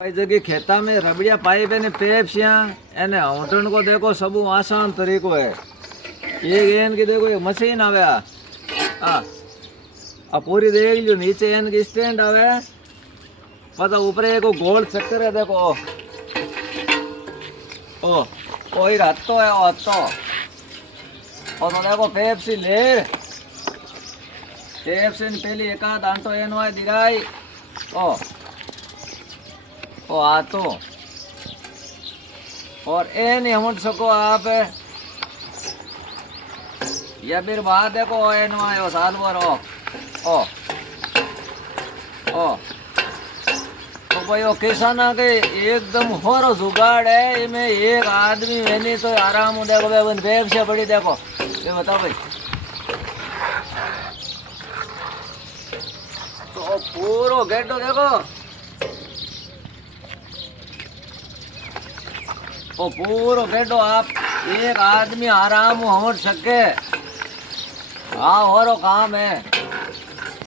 भाई जगह खेता में रबड़िया पाइप ने पेप्सियां एने होटन को देखो सब आसान तरीको है। ये एन की देखो एक मशीन आवे आ पूरी देख लो नीचे एन की स्टैंड आवे पता ऊपर एक गोल चक्कर है देखो ओ कोई हत्तो है वो हत्तो और तो देखो पेप्सी ले पेप्सी ने पहली एक आध आंटो एन वाई दिराई ओ आ तो और ए नहीं हम सको आप या फिर बात देखो ए नो साल भर ओ तो भाई वो किसान के एकदम होरो जुगाड़ है इनमें एक आदमी मैंने तो आराम हो देखो भाई वेब से बड़ी देखो ये बताओ भाई तो पूरो गेटो देखो वो पूरो गेटो आप एक आदमी आराम हो सके हाँ और काम है।